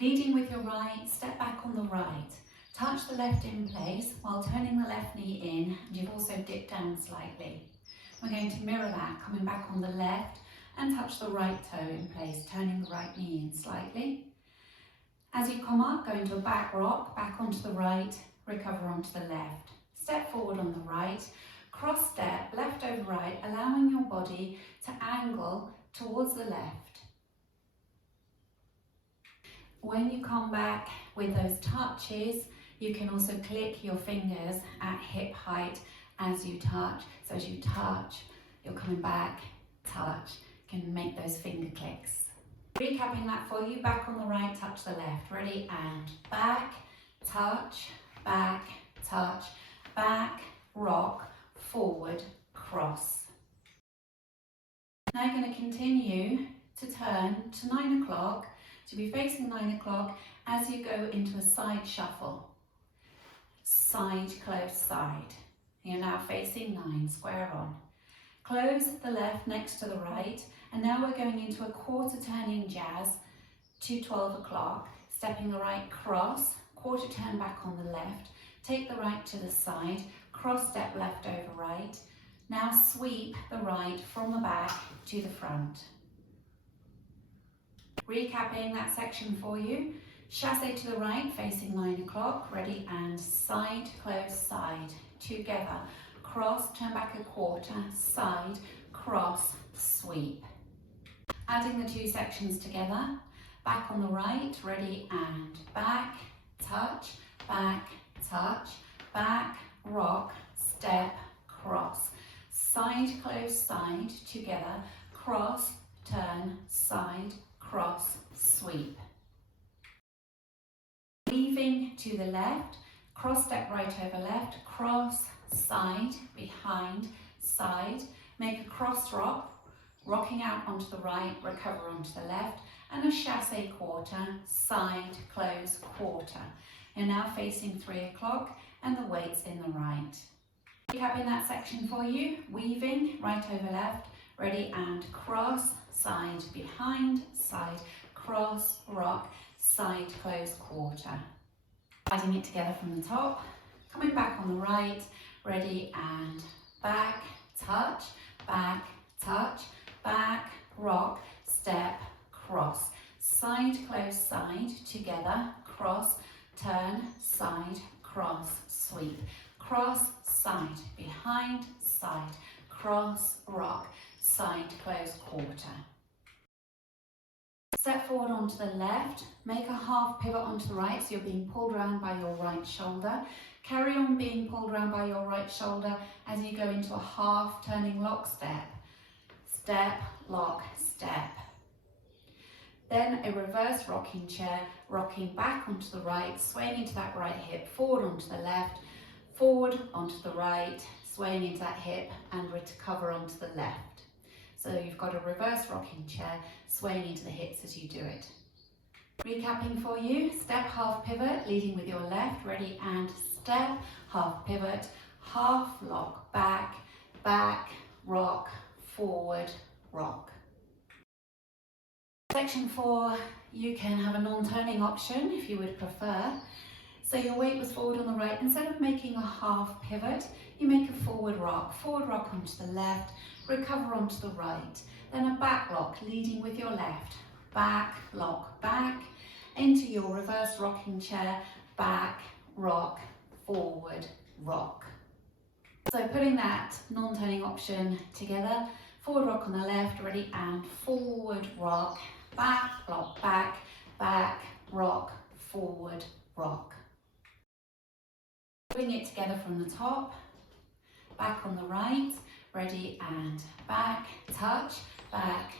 Leading with your right, step back on the right. Touch the left in place while turning the left knee in, and you've also dipped down slightly. We're going to mirror that, coming back on the left and touch the right toe in place, turning the right knee in slightly. As you come up, go into a back rock, back onto the right, recover onto the left. Step forward on the right, cross step, left over right, allowing your body to angle towards the left. When you come back with those touches, you can also click your fingers at hip height as you touch. So as you touch, you're coming back, touch, you can make those finger clicks. Recapping that for you, back on the right, touch the left. Ready, and back, touch, back, touch, back, rock, forward, cross. Now you're going to continue to turn to 9 o'clock, to be facing 9 o'clock as you go into a side shuffle. Side, close, side. You're now facing 9, square on. Close the left next to the right, and now we're going into a quarter turning jazz to 12 o'clock, stepping the right cross, quarter turn back on the left, take the right to the side, cross step left over right, now sweep the right from the back to the front. Recapping that section for you, chassé to the right, facing 9 o'clock, ready, and side, close, side, together, cross, turn back a quarter, side, cross, sweep. Adding the two sections together, back on the right, ready, and back, touch, back, rock, step, cross, side, close, side, together, cross, turn, side, cross, sweep. Weaving to the left, cross step right over left, cross, side, behind, side, make a cross rock, rocking out onto the right, recover onto the left, and a chassé quarter, side, close, quarter. You're now facing 3 o'clock and the weight's in the right. Recapping that section for you, weaving, right over left, ready, and cross, side, behind, side, cross, rock, side, close, quarter. Adding it together from the top, coming back on the right, ready, and back, touch, back, rock, step, cross, side, close, side, together, cross, turn, side, cross, sweep, cross, side, behind, side, cross, rock, side, close, quarter. Step forward onto the left, make a half pivot onto the right, so you're being pulled around by your right shoulder. Carry on being pulled around by your right shoulder as you go into a half turning lock step. Step, lock, step. Then a reverse rocking chair, rocking back onto the right, swaying into that right hip, forward onto the left, forward onto the right, swaying into that hip and recover onto the left. So you've got a reverse rocking chair, swaying into the hips as you do it. Recapping for you, step, half pivot, leading with your left, ready, and step, half pivot, half lock, back, rock, forward, rock. Section 4, you can have a non-turning option if you would prefer. So your weight was forward on the right. Instead of making a half pivot, you make a forward rock onto the left, recover onto the right. Then a back lock, leading with your left, back, lock, back, into your reverse rocking chair, back, rock, forward, rock. So putting that non-turning option together, forward rock on the left, ready, and forward rock, back, lock, back, rock, forward, rock. Bring it together from the top, back on the right, ready, and back, touch, back,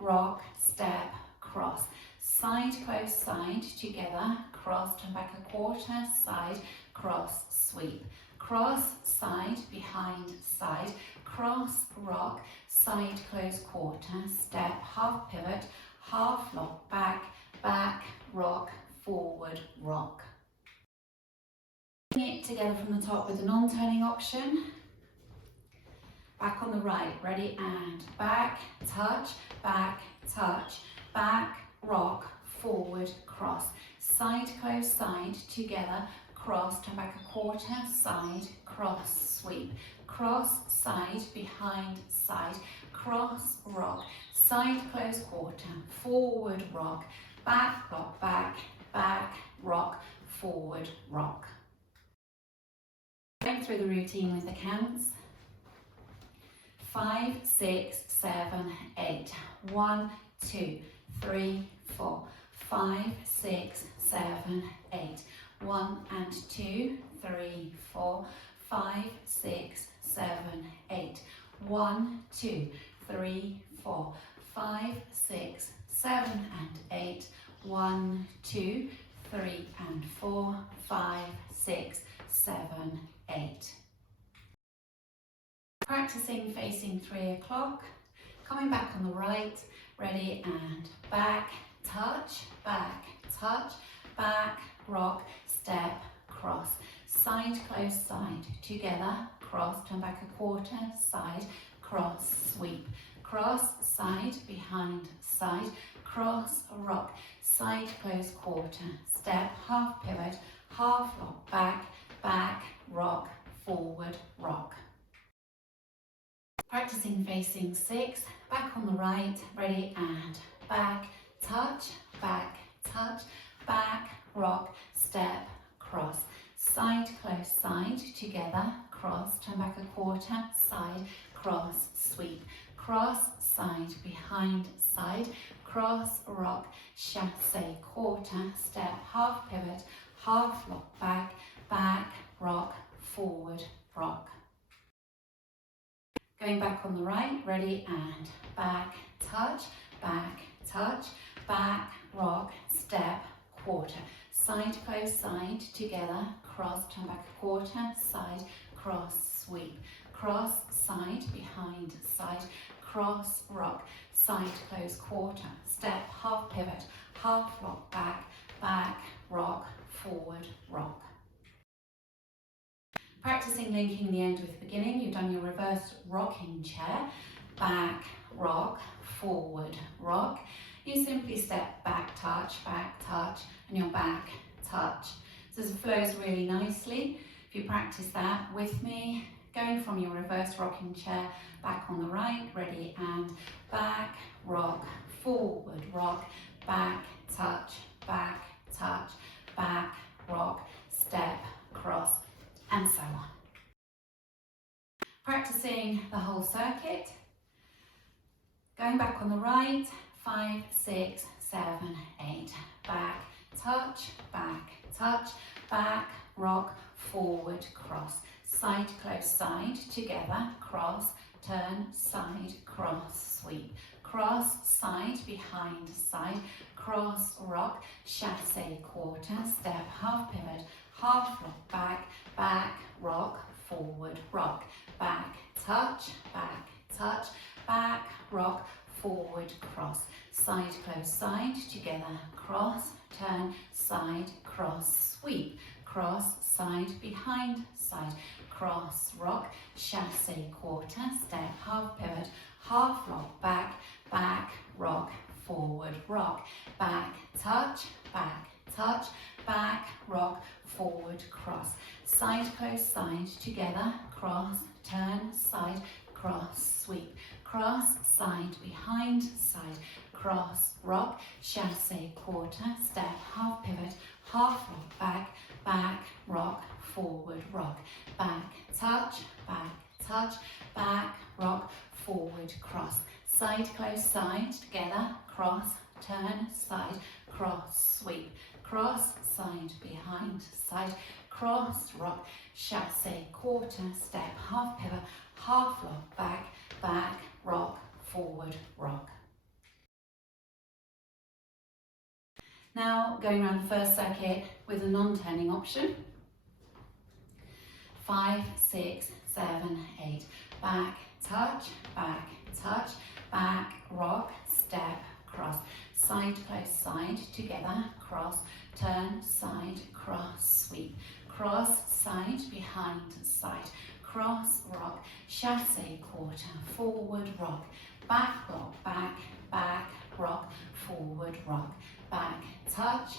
rock, step, cross, side, close, side, together, cross, turn back a quarter, side, cross, sweep, cross, side, behind, side, cross, rock, side, close, quarter, step, half pivot, half lock, back, rock, forward, rock. Bring it together from the top with a non-turning option. Back on the right, ready, and back, touch, back, rock, forward, cross. Side, close, side, together, cross, turn back a quarter, side, cross, sweep. Cross, side, behind, side, cross, rock. Side, close, quarter, forward, rock. Back, rock, back, back, rock, forward, rock. Going through the routine with the counts. 5, 6, 7, 8. 1, 2, 3, 4. 5, 6, 7, 8. 1 and 2, 3, 4. 5, 6, 7, 8. 1, 2, 3, 4. 5, 6, 7 and 8. 1, 2, 3 and 4. 5, 6, 7, 8. Practicing facing 3 o'clock. Coming back on the right. Ready and back, touch, back, touch, back, rock, step, cross. Side, close, side, together, cross, turn back a quarter, side, cross, sweep. Cross, side, behind, side, cross, rock. Side, close, quarter, step, half pivot, half lock, back, back, rock, forward, rock. Practicing facing 6, back on the right, ready and back, touch, back, rock, step, cross. Side, close, side, together, cross, turn back a quarter, side, cross, sweep. Cross, side, behind, side, cross, rock, chassé, quarter, step, half pivot, half lock, back, back, rock, forward, rock. Going back on the right, ready and back, touch, back, rock, step, quarter. Side, close, side, together, cross, turn back a quarter, side, cross, sweep. Cross, side, behind, side, cross, rock. Side, close, quarter, step, half pivot, half lock, back, rock, forward, rock. Practicing linking the end with the beginning, you've done your reverse rocking chair, back, rock, forward, rock. You simply step back, touch, and your back, touch. So this flows really nicely. If you practice that with me, going from your reverse rocking chair, back on the right, ready and back, rock, forward, rock, back, touch, back, rock, step, cross, and so on. Practicing the whole circuit. Going back on the right, 5, 6, 7, 8. Back, touch, back, rock, forward, cross. Side, close, side, together, cross, turn, side, cross, sweep. Cross, side, behind, side, cross, rock, chassé, quarter, step, half pivot, half lock, back, rock, forward, rock. Back, touch, back, rock, forward, cross. Side, close, side, together, cross, turn, side, cross, sweep. Cross, side, behind, side, cross, rock, chassé, quarter, step, half pivot, half lock, back, rock, forward, rock. Back, touch, back, rock, forward, cross. Side, close, side, together, cross, turn, side, cross, sweep. Cross, side, behind, side, cross, rock, chassé, quarter, step, half pivot, half lock, back, rock, forward, rock. Back, touch, back, rock, forward, cross. Side, close, side, together, cross, turn, side, cross, sweep. Cross, side, behind, side, cross, rock, chassé, quarter, step, half pivot, half lock, back, rock, forward, rock. Now going around the first circuit with a non-turning option. 5, 6, 7, 8. Back, touch, back, rock, step, cross. side, close, side, together, cross, turn, side, cross, sweep, cross, side, behind, side, cross, rock, chassé, quarter, forward, rock, back, rock, forward, rock, back, touch,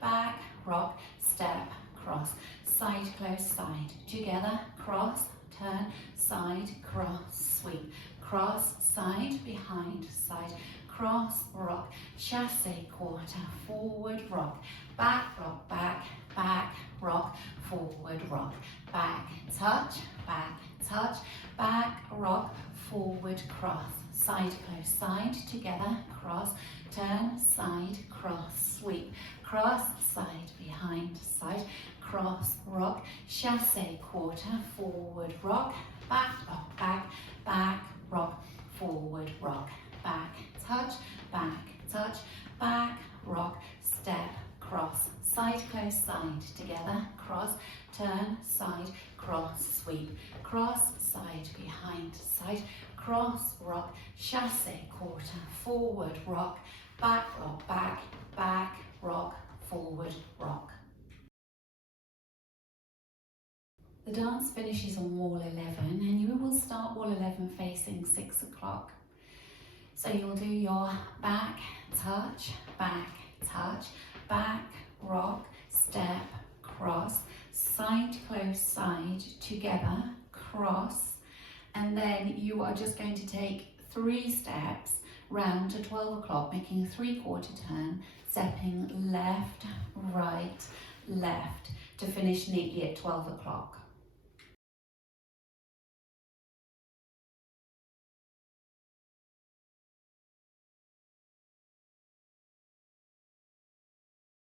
back, rock, step, cross, side, close, side, together, cross, turn, side, cross, sweep, cross, side, behind, side, cross, rock, chassé, quarter, forward, rock, back, rock, forward, rock, back, touch, back, rock, forward, cross, side, close, side, together, cross, turn, side, cross, sweep, cross, side, behind, side, cross, rock, chassé, quarter, forward, rock, back, rock, forward, rock, back, touch, back, rock, step, cross, side, close, side, together, cross, turn, side, cross, sweep, cross, side, behind, side, cross, rock, chassé, quarter, forward, rock, back, rock, forward, rock. The dance finishes on wall 11 and you will start wall 11 facing 6 o'clock. So you'll do your back, touch, back, rock, step, cross, side, close, side, together, cross, and then you are just going to take 3 steps round to 12 o'clock, making a 3/4 turn, stepping left, right, left, to finish neatly at 12 o'clock.